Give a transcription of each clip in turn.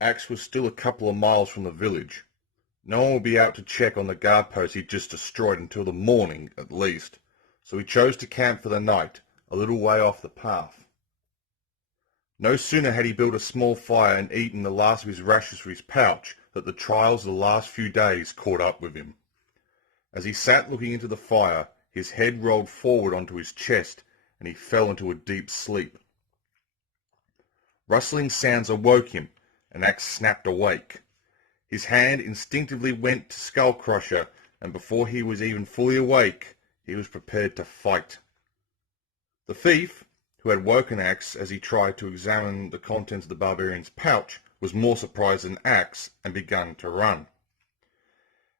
Axe was still a couple of miles from the village. No one would be out to check on the guard post he'd just destroyed until the morning, at least, so he chose to camp for the night, a little way off the path. No sooner had he built a small fire and eaten the last of his rations for his pouch that the trials of the last few days caught up with him. As he sat looking into the fire, his head rolled forward onto his chest, and he fell into a deep sleep. Rustling sounds awoke him, and Axe snapped awake. His hand instinctively went to Skull Crusher, and before he was even fully awake, he was prepared to fight. The thief, who had woken Axe as he tried to examine the contents of the barbarian's pouch, was more surprised than Axe and began to run.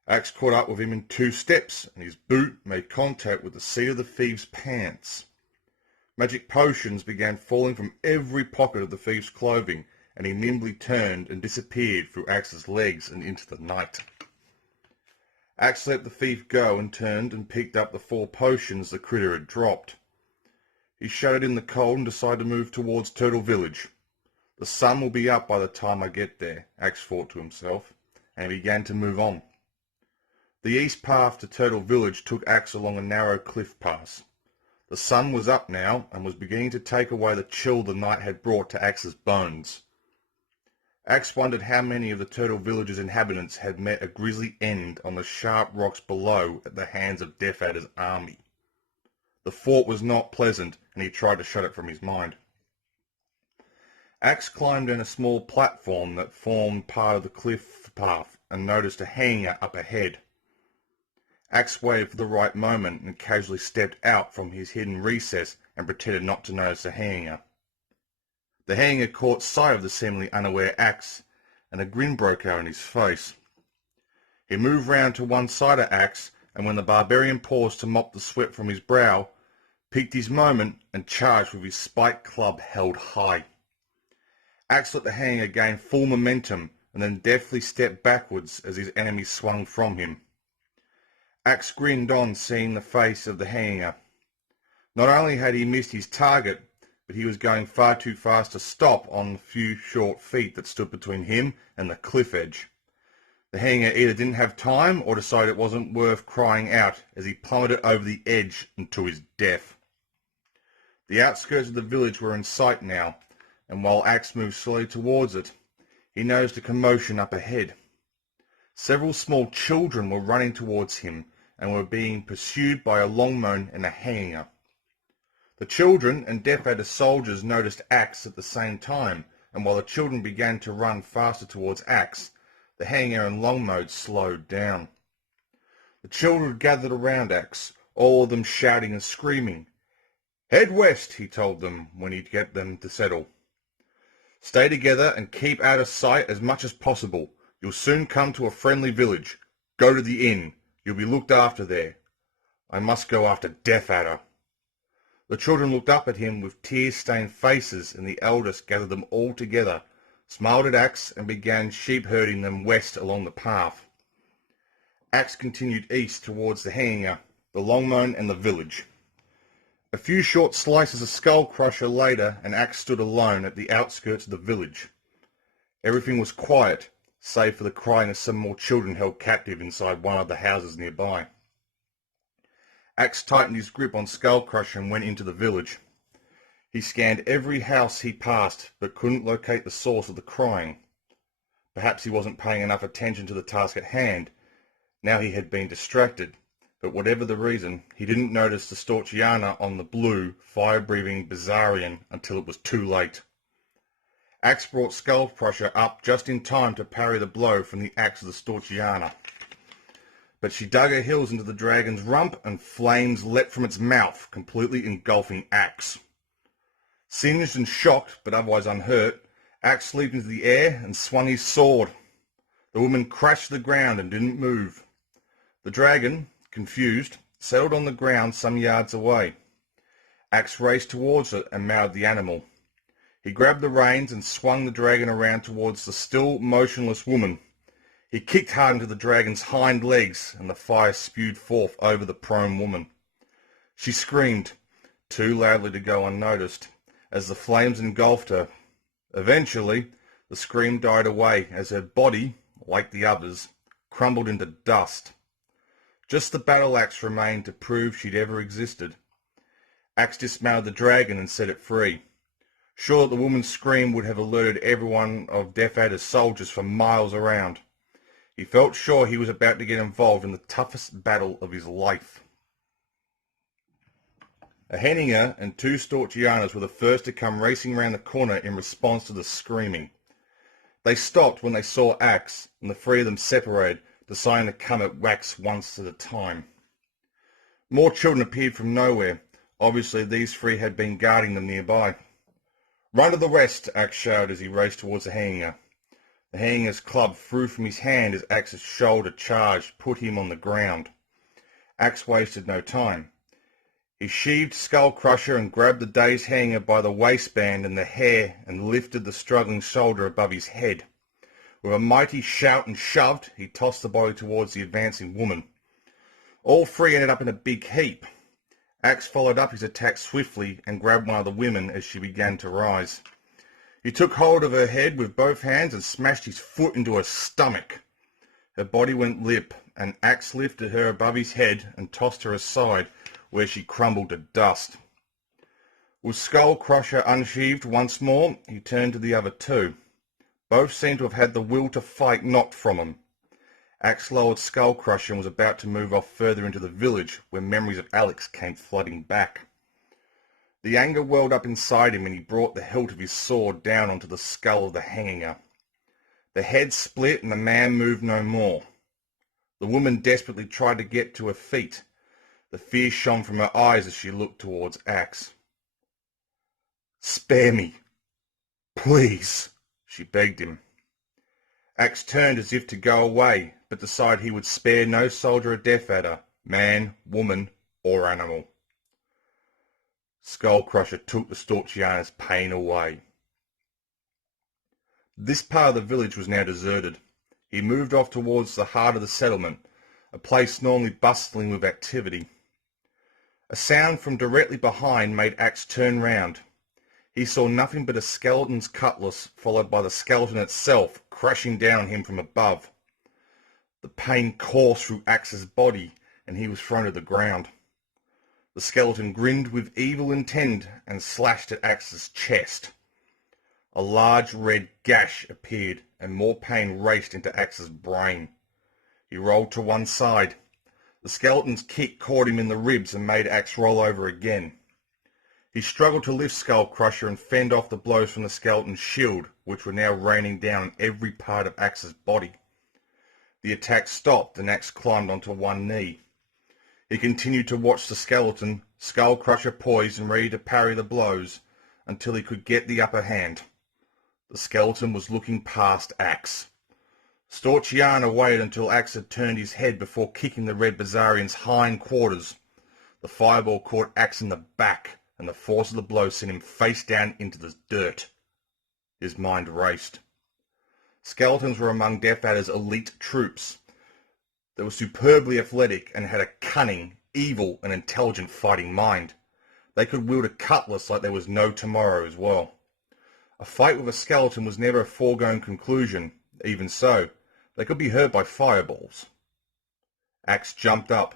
Axe caught up with him in 2 steps, and his boot made contact with the seat of the thief's pants. Magic potions began falling from every pocket of the thief's clothing, and he nimbly turned and disappeared through Axe's legs and into the night. Axe let the thief go and turned and picked up the 4 potions the critter had dropped. He shuddered in the cold and decided to move towards Turtle Village. The sun will be up by the time I get there, Axe thought to himself, and he began to move on. The east path to Turtle Village took Axe along a narrow cliff pass. The sun was up now and was beginning to take away the chill the night had brought to Axe's bones. Axe wondered how many of the Turtle Village's inhabitants had met a grisly end on the sharp rocks below at the hands of Death Adder's army. The thought was not pleasant, and he tried to shut it from his mind. Axe climbed down a small platform that formed part of the cliff path and noticed a hangar up ahead. Axe waited for the right moment and casually stepped out from his hidden recess and pretended not to notice the hangar. The hangar caught sight of the seemingly unaware Axe, and a grin broke out on his face. He moved round to one side of Axe, and when the barbarian paused to mop the sweat from his brow, picked his moment and charged with his spiked club held high. Axe let the hangar gain full momentum and then deftly stepped backwards as his enemy swung from him. Axe grinned on, seeing the face of the hangar. Not only had he missed his target, but he was going far too fast to stop on the few short feet that stood between him and the cliff edge. The hangar either didn't have time or decided it wasn't worth crying out as he plummeted over the edge and to his death. The outskirts of the village were in sight now, and while Axe moved slowly towards it, he noticed a commotion up ahead. Several small children were running towards him and were being pursued by a longman and a hangar. The children and Death Adder soldiers noticed Axe at the same time, and while the children began to run faster towards Axe, the hangar and longmode slowed down. The children gathered around Axe, all of them shouting and screaming. "Head west," he told them when he'd get them to settle. "Stay together and keep out of sight as much as possible. You'll soon come to a friendly village. Go to the inn. You'll be looked after there. I must go after Death Adder." The children looked up at him with tear-stained faces, and the eldest gathered them all together, smiled at Axe, and began sheep-herding them west along the path. Axe continued east towards the hangar, the longman, and the village. A few short slices of Skull Crusher later, and Axe stood alone at the outskirts of the village. Everything was quiet, save for the crying of some more children held captive inside one of the houses nearby. Axe tightened his grip on Skull Crusher and went into the village. He scanned every house he passed, but couldn't locate the source of the crying. Perhaps he wasn't paying enough attention to the task at hand. Now he had been distracted, but whatever the reason, he didn't notice the Storchiana on the blue, fire-breathing Bizarrian until it was too late. Axe brought Skull Crusher up just in time to parry the blow from the axe of the Storchiana. But she dug her heels into the dragon's rump, and flames leapt from its mouth, completely engulfing Axe. Singed and shocked, but otherwise unhurt, Axe leaped into the air and swung his sword. The woman crashed to the ground and didn't move. The dragon, confused, settled on the ground some yards away. Axe raced towards it and mounted the animal. He grabbed the reins and swung the dragon around towards the still motionless woman. He kicked hard into the dragon's hind legs, and the fire spewed forth over the prone woman. She screamed, too loudly to go unnoticed, as the flames engulfed her. Eventually, The scream died away as her body, like the others, crumbled into dust. Just the battle axe remained to prove she'd ever existed. Axe dismounted the dragon and set it free. Sure that the woman's scream would have alerted everyone of Death Adder's soldiers for miles around. He felt sure he was about to get involved in the toughest battle of his life. A Henninger and 2 Storchianas were the first to come racing round the corner in response to the screaming. They stopped when they saw Axe, and the 3 of them separated, deciding to come at Wax once at a time. More children appeared from nowhere. Obviously these 3 had been guarding them nearby. "Run to the rest," Axe shouted as he raced towards the Henninger. The Henninger's club flew from his hand as Axe's shoulder charged, put him on the ground. Axe wasted no time. He sheathed Skull Crusher and grabbed the dazed Henninger by the waistband and the hair and lifted the struggling shoulder above his head. With a mighty shout and shove, he tossed the body towards the advancing woman. All 3 ended up in a big heap. Axe followed up his attack swiftly and grabbed one of the women as she began to rise. He took hold of her head with both hands and smashed his foot into her stomach. Her body went limp, and Axe lifted her above his head and tossed her aside, where she crumbled to dust. With Skull Crusher unsheathed once more, he turned to the other 2. Both seemed to have had the will to fight knocked from them. Axe lowered Skull Crusher and was about to move off further into the village, where memories of Alex came flooding back. The anger welled up inside him and he brought the hilt of his sword down onto the skull of the Henninger. The head split and the man moved no more. The woman desperately tried to get to her feet. The fear shone from her eyes as she looked towards Axe. "Spare me, please," she begged him. Axe turned as if to go away, but decided he would spare no soldier of Death Adder, man, woman, or animal. Skull Crusher took the Storchiana's pain away. This part of the village was now deserted. He moved off towards the heart of the settlement, a place normally bustling with activity. A sound from directly behind made Axe turn round. He saw nothing but a skeleton's cutlass, followed by the skeleton itself, crashing down on him from above. The pain coursed through Axe's body, and he was thrown to the ground. The skeleton grinned with evil intent and slashed at Axe's chest. A large red gash appeared, and more pain raced into Axe's brain. He rolled to one side. The skeleton's kick caught him in the ribs and made Axe roll over again. He struggled to lift Skull Crusher and fend off the blows from the skeleton's shield, which were now raining down on every part of Axe's body. The attack stopped and Axe climbed onto one knee. He continued to watch the skeleton, Skull Crusher poised and ready to parry the blows, until he could get the upper hand. The skeleton was looking past Axe. Storchiana waited until Axe had turned his head before kicking the Red Bazarian's hind quarters. The fireball caught Axe in the back, and the force of the blow sent him face down into the dirt. His mind raced. Skeletons were among Death Adder's elite troops. They were superbly athletic and had a cunning, evil, and intelligent fighting mind. They could wield a cutlass like there was no tomorrow as well. A fight with a skeleton was never a foregone conclusion. Even so, they could be hurt by fireballs. Axe jumped up.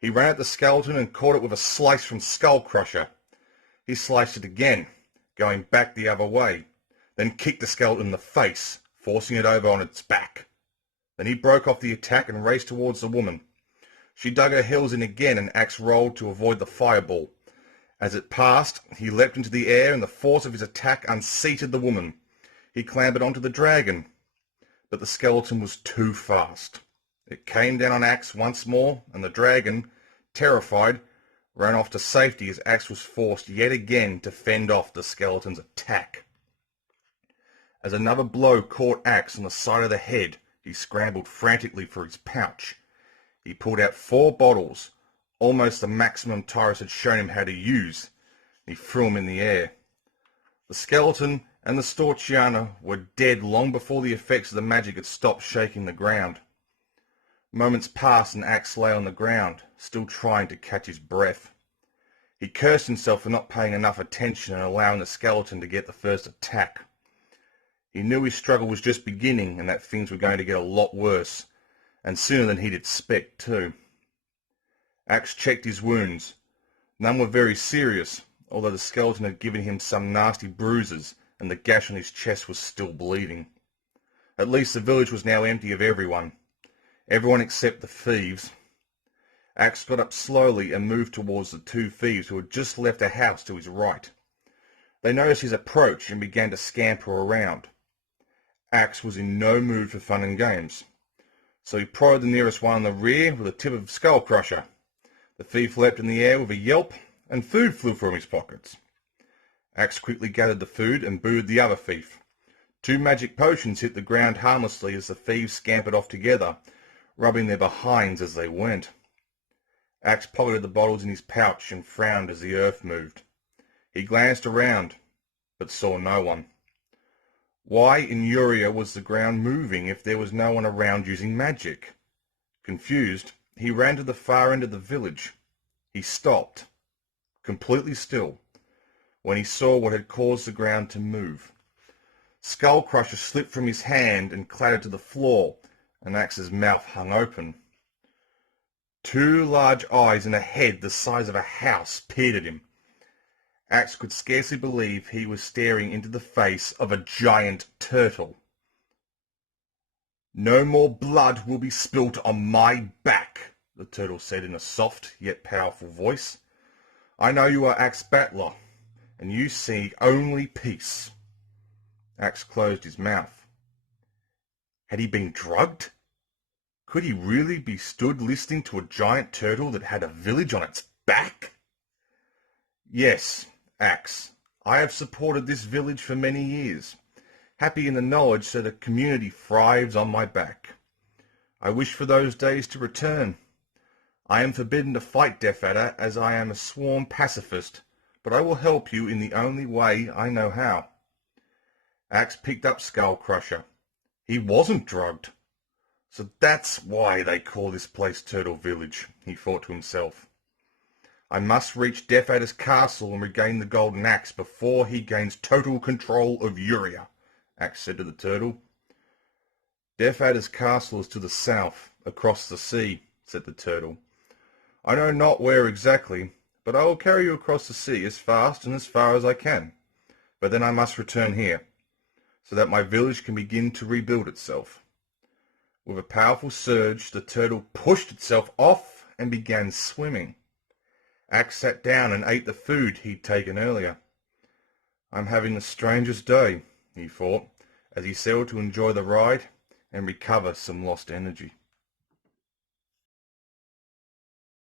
He ran at the skeleton and caught it with a slice from Skull Crusher. He sliced it again, going back the other way, then kicked the skeleton in the face, forcing it over on its back. Then he broke off the attack and raced towards the woman. She dug her heels in again and Axe rolled to avoid the fireball. As it passed, he leapt into the air and the force of his attack unseated the woman. He clambered onto the dragon, but the skeleton was too fast. It came down on Axe once more, and the dragon, terrified, ran off to safety as Axe was forced yet again to fend off the skeleton's attack. As another blow caught Axe on the side of the head, he scrambled frantically for his pouch. He pulled out 4 bottles, almost the maximum Tyrus had shown him how to use, and he threw them in the air. The skeleton and the Storchiana were dead long before the effects of the magic had stopped shaking the ground. Moments passed and Axe lay on the ground, still trying to catch his breath. He cursed himself for not paying enough attention and allowing the skeleton to get the first attack. He knew his struggle was just beginning and that things were going to get a lot worse, and sooner than he'd expect too. Axe checked his wounds. None were very serious, although the skeleton had given him some nasty bruises and the gash on his chest was still bleeding. At least the village was now empty of everyone. Everyone except the thieves. Axe got up slowly and moved towards the two thieves who had just left a house to his right. They noticed his approach and began to scamper around. Axe was in no mood for fun and games, so he prodded the nearest one in the rear with a tip of skull crusher. The thief leapt in the air with a yelp, and food flew from his pockets. Axe quickly gathered the food and booed the other thief. 2 magic potions hit the ground harmlessly as the thieves scampered off together, rubbing their behinds as they went. Axe pocketed the bottles in his pouch and frowned as the earth moved. He glanced around, but saw no one. Why in Uria was the ground moving if there was no one around using magic? Confused, he ran to the far end of the village. He stopped, completely still, when he saw what had caused the ground to move. Skull Crusher slipped from his hand and clattered to the floor, and Axe's mouth hung open. 2 large eyes and a head the size of a house peered at him. Axe could scarcely believe he was staring into the face of a giant turtle. "No more blood will be spilt on my back," the turtle said in a soft yet powerful voice. "I know you are Axe Battler, and you seek only peace." Axe closed his mouth. Had he been drugged? Could he really be stood listening to a giant turtle that had a village on its back? "Yes, Axe, I have supported this village for many years, happy in the knowledge that a community thrives on my back. I wish for those days to return. I am forbidden to fight Death Adder as I am a sworn pacifist, but I will help you in the only way I know how." Axe picked up Skull Crusher. He wasn't drugged. So that's why they call this place Turtle Village, he thought to himself. I must reach Death Adder's castle and regain the Golden Axe before he gains total control of Uria, Axe said to the turtle. Death Adder's castle is to the south, across the sea, said the turtle. I know not where exactly, but I will carry you across the sea as fast and as far as I can. But then I must return here, so that my village can begin to rebuild itself. With a powerful surge, the turtle pushed itself off and began swimming. Axe sat down and ate the food he'd taken earlier. I'm having the strangest day, he thought, as he settled to enjoy the ride and recover some lost energy.